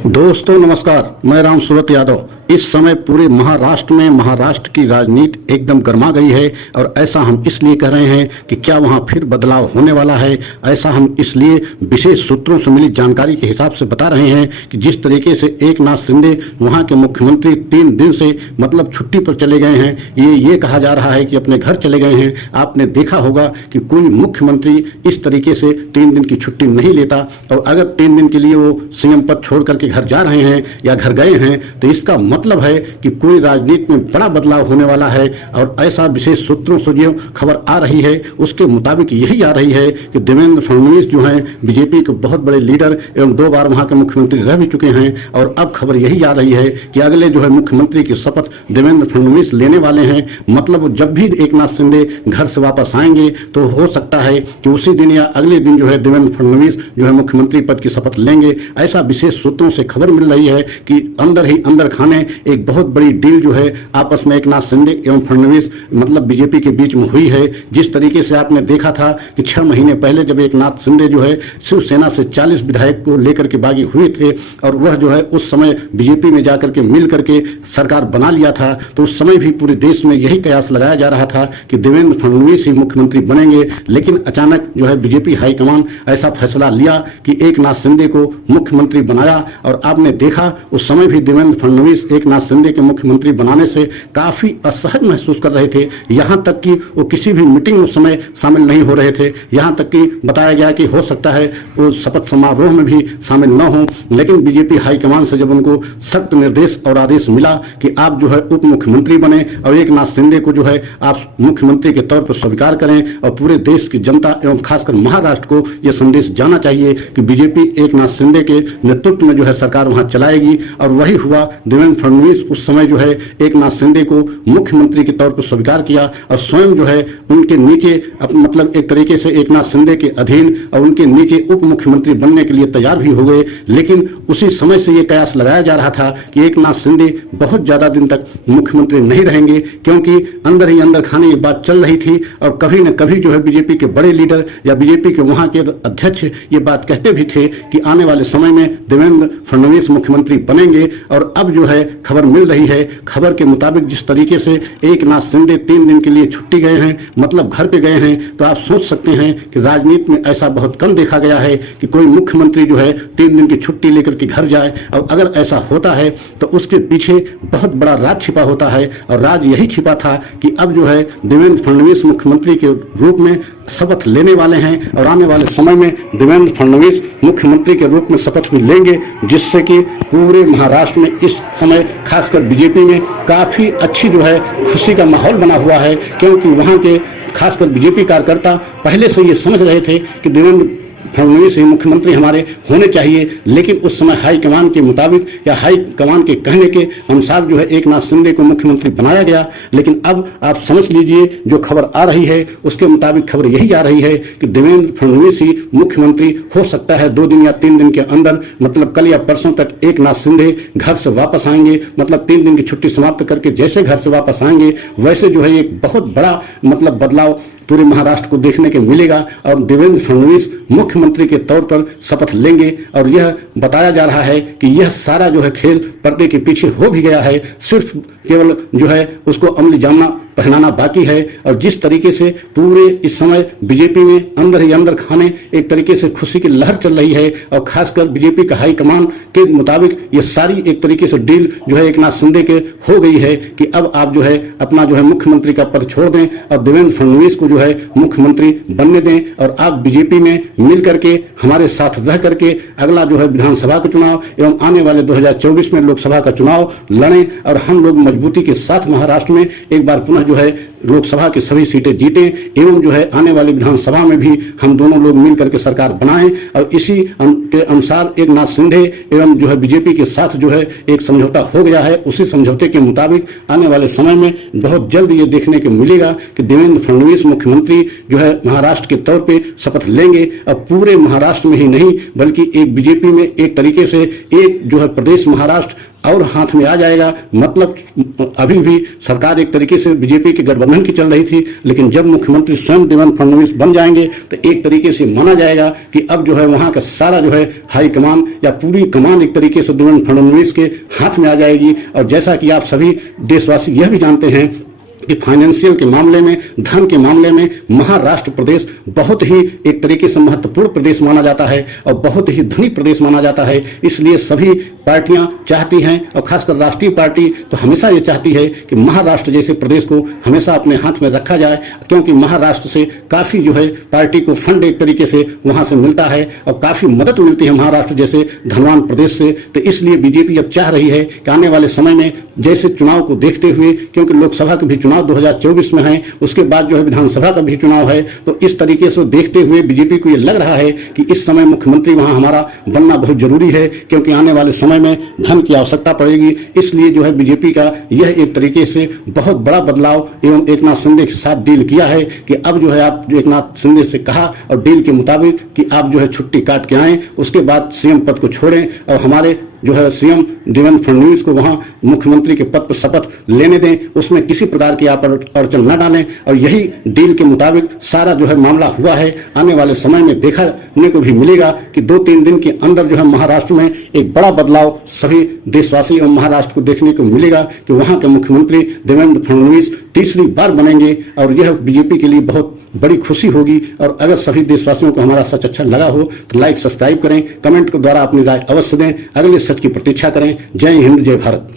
दोस्तों नमस्कार, मैं राम सूरत यादव। इस समय पूरे महाराष्ट्र में महाराष्ट्र की राजनीति एकदम गर्मा गई है और ऐसा हम इसलिए कह रहे हैं कि क्या वहां फिर बदलाव होने वाला है। ऐसा हम इसलिए विशेष सूत्रों से मिली जानकारी के हिसाब से बता रहे हैं कि जिस तरीके से एकनाथ शिंदे वहां के मुख्यमंत्री 3 दिन से मतलब छुट्टी पर चले गए हैं, ये कहा जा रहा है कि अपने घर चले गए हैं। आपने देखा होगा कि कोई मुख्यमंत्री इस तरीके से 3 दिन की छुट्टी नहीं लेता, और अगर 3 दिन के लिए वो सीएम पद छोड़ करके घर जा रहे हैं या घर गए हैं तो इसका मतलब है कि कोई राजनीति में बड़ा बदलाव होने वाला है। और ऐसा विशेष सूत्रों से जो खबर आ रही है उसके मुताबिक यही आ रही है कि देवेंद्र फडणवीस जो हैं बीजेपी के बहुत बड़े लीडर एवं 2 बार वहां के मुख्यमंत्री रह भी चुके हैं, और अब खबर यही आ रही है कि अगले जो है मुख्यमंत्री की शपथ देवेंद्र फडणवीस लेने वाले हैं। मतलब जब भी एकनाथ शिंदे घर से वापस आएंगे तो हो सकता है कि उसी दिन या अगले दिन जो है देवेंद्र फडणवीस जो है मुख्यमंत्री पद की शपथ लेंगे। ऐसा विशेष सूत्रों से खबर मिल रही है कि अंदर ही अंदर खाने एक बहुत बड़ी डील जो है आपस में एकनाथ शिंदे एवं फडणवीस मतलब बीजेपी के बीच में हुई है। जिस तरीके से आपने देखा था कि 6 महीने पहले जब एकनाथ शिंदे जो है शिवसेना से 40 विधायक को लेकर के बागी हुए थे और वह जो है उस समय बीजेपी में जाकर के मिल करके सरकार बना लिया था, तो उस समय भी पूरे देश में यही कयास लगाया जा रहा था कि देवेंद्र फडणवीस ही मुख्यमंत्री बनेंगे। लेकिन अचानक जो है बीजेपी हाईकमान ऐसा फैसला लिया कि एकनाथ शिंदे को मुख्यमंत्री बनाया, और आपने देखा उस समय भी देवेंद्र फडणवीस एकनाथ शिंदे के मुख्यमंत्री बनाने से काफी असहज महसूस कर रहे थे। यहां तक कि वो किसी भी मीटिंग में उस समय शामिल नहीं हो रहे थे। यहां तक कि बताया गया कि हो सकता है वो शपथ समारोह में भी शामिल न हो। लेकिन बीजेपी हाईकमान से जब उनको सख्त निर्देश और आदेश मिला कि आप जो है उप मुख्यमंत्री बने और एकनाथ शिंदे को जो है आप मुख्यमंत्री के तौर पर स्वीकार करें, और पूरे देश की जनता एवं खासकर महाराष्ट्र को यह संदेश जाना चाहिए कि बीजेपी एकनाथ शिंदे के नेतृत्व में जो है सरकार वहां चलाएगी। और वही हुआ। देवेंद्र फडणवीस उस समय जो है एकनाथ शिंदे को मुख्यमंत्री के तौर पर स्वीकार किया और स्वयं जो है उनके नीचे मतलब एक तरीके से एकनाथ शिंदे के अधीन और उनके नीचे उप मुख्यमंत्री बनने के लिए तैयार भी हो गए। लेकिन उसी समय से यह कयास लगाया जा रहा था कि एकनाथ शिंदे बहुत ज्यादा दिन तक मुख्यमंत्री नहीं रहेंगे, क्योंकि अंदर ही अंदर खाने ये बात चल रही थी। और कभी न कभी जो है बीजेपी के बड़े लीडर या बीजेपी के वहां के अध्यक्ष ये बात कहते भी थे कि आने वाले समय में देवेंद्र फडणवीस मुख्यमंत्री बनेंगे। और अब जो है खबर मिल रही है, खबर के मुताबिक जिस तरीके से एकनाथ शिंदे 3 दिन के लिए छुट्टी गए हैं, मतलब घर पे गए हैं, तो आप सोच सकते हैं कि राजनीति में ऐसा बहुत कम देखा गया है कि कोई मुख्यमंत्री जो है 3 दिन की छुट्टी लेकर के घर जाए। और अगर ऐसा होता है तो उसके पीछे बहुत बड़ा राज छिपा होता है, और राज यही छिपा था कि अब जो है देवेंद्र फडणवीस मुख्यमंत्री के रूप में शपथ लेने वाले हैं, और आने वाले समय में देवेंद्र फडणवीस मुख्यमंत्री के रूप में शपथ भी लेंगे, जिससे कि पूरे महाराष्ट्र में इस समय खासकर बीजेपी में काफी अच्छी जो है खुशी का माहौल बना हुआ है। क्योंकि वहां के खासकर बीजेपी कार्यकर्ता पहले से ये समझ रहे थे कि देवेंद्र फडणवीस ही मुख्यमंत्री हमारे होने चाहिए। लेकिन उस समय हाईकमान के मुताबिक या हाईकमान के कहने के अनुसार जो है एकनाथ शिंदे को मुख्यमंत्री बनाया गया। लेकिन अब आप समझ लीजिए जो खबर आ रही है उसके मुताबिक खबर यही आ रही है कि देवेंद्र फडणवीस ही मुख्यमंत्री हो सकता है 2 दिन या 3 दिन के अंदर, मतलब कल या परसों तक एकनाथ शिंदे घर से वापस आएंगे। मतलब 3 दिन की छुट्टी समाप्त करके जैसे घर से वापस आएंगे वैसे जो है एक बहुत बड़ा मतलब बदलाव पूरे महाराष्ट्र को देखने को मिलेगा, और देवेंद्र फडणवीस मुख्यमंत्री के तौर पर शपथ लेंगे। और यह बताया जा रहा है कि यह सारा जो है खेल पर्दे के पीछे हो भी गया है, सिर्फ केवल जो है उसको अमली जामा पहनाना बाकी है। और जिस तरीके से पूरे इस समय बीजेपी में अंदर ही अंदर खाने एक तरीके से खुशी की लहर चल रही है, और खासकर बीजेपी का हाईकमान के मुताबिक ये सारी एक तरीके से डील जो है एकनाथ शिंदे के हो गई है कि अब आप जो है अपना जो है मुख्यमंत्री का पद छोड़ दें और देवेंद्र फडणवीस को जो है मुख्यमंत्री बनने दें, और आप बीजेपी में मिल करके हमारे साथ रह करके अगला जो है विधानसभा का चुनाव एवं आने वाले 2024 में लोकसभा का चुनाव लड़ें, और हम लोग मजबूती के साथ महाराष्ट्र में एक बार पुनः जो है लोकसभा की सभी सीटें जीतें, एवं जो है आने वाली विधानसभा में भी हम दोनों लोग मिल करके सरकार बनाएं। और इसी के अनुसार एकनाथ शिंदे एवं जो है बीजेपी के साथ जो है एक समझौता हो गया है। उसी समझौते के मुताबिक आने वाले समय में बहुत जल्द ये देखने को मिलेगा कि देवेंद्र फडणवीस मुख्यमंत्री जो है महाराष्ट्र के तौर पे शपथ लेंगे। अब पूरे महाराष्ट्र में ही नहीं बल्कि एक बीजेपी में एक तरीके से एक जो है प्रदेश महाराष्ट्र और हाथ में आ जाएगा। मतलब अभी भी सरकार एक तरीके से बीजेपी के गठबंधन गठबंधन की चल रही थी, लेकिन जब मुख्यमंत्री स्वयं देवेंद्र फडणवीस बन जाएंगे तो एक तरीके से माना जाएगा कि अब जो है वहां का सारा जो है हाई कमान या पूरी कमान एक तरीके से देवेंद्र फडणवीस के हाथ में आ जाएगी। और जैसा कि आप सभी देशवासी यह भी जानते हैं कि फाइनेंशियल के मामले में, धन के मामले में महाराष्ट्र प्रदेश बहुत ही एक तरीके से महत्वपूर्ण प्रदेश माना जाता है और बहुत ही धनी प्रदेश माना जाता है। इसलिए सभी पार्टियां चाहती हैं और खासकर राष्ट्रीय पार्टी तो हमेशा ये चाहती है कि महाराष्ट्र जैसे प्रदेश को हमेशा अपने हाथ में रखा जाए, क्योंकि महाराष्ट्र से काफी जो है पार्टी को फंड एक तरीके से वहां से मिलता है और काफी मदद मिलती है महाराष्ट्र जैसे धनवान प्रदेश से। तो इसलिए बीजेपी अब चाह रही है कि आने वाले समय में जैसे चुनाव को देखते हुए, क्योंकि लोकसभा के भी चुनाव 2024 में है, उसके बाद जो है विधानसभा का भी चुनाव है, तो इस तरीके से देखते हुए बीजेपी को ये लग रहा है कि इस समय मुख्यमंत्री वहां हमारा बनना बहुत जरूरी है, क्योंकि आने वाले समय में धन की आवश्यकता पड़ेगी। इसलिए जो है बीजेपी का यह एक तरीके से बहुत बड़ा बदलाव एवं एकनाथ शिंदे के साथ डील किया है कि अब जो है आप जो एकनाथ शिंदे से कहा और डील के मुताबिक कि आप जो है छुट्टी काट के आए, उसके बाद सीएम पद को छोड़ें और हमारे जो है सीएम देवेंद्र फडणवीस को वहां मुख्यमंत्री के पद पर शपथ लेने दें, उसमें किसी प्रकार की आप अड़चन न डालें। और यही डील के मुताबिक सारा जो है मामला हुआ है। आने वाले समय में देखने को भी मिलेगा कि 2-3 दिन के अंदर जो है महाराष्ट्र में एक बड़ा बदलाव सभी देशवासी और महाराष्ट्र को देखने को मिलेगा कि वहां के मुख्यमंत्री देवेंद्र फडणवीस तीसरी बार बनेंगे और यह बीजेपी के लिए बहुत बड़ी खुशी होगी। और अगर सभी देशवासियों को हमारा सच अच्छा लगा हो तो लाइक सब्सक्राइब करें, कमेंट के द्वारा अपनी राय अवश्य दें, अगले सच की प्रतीक्षा करें। जय हिंद, जय भारत।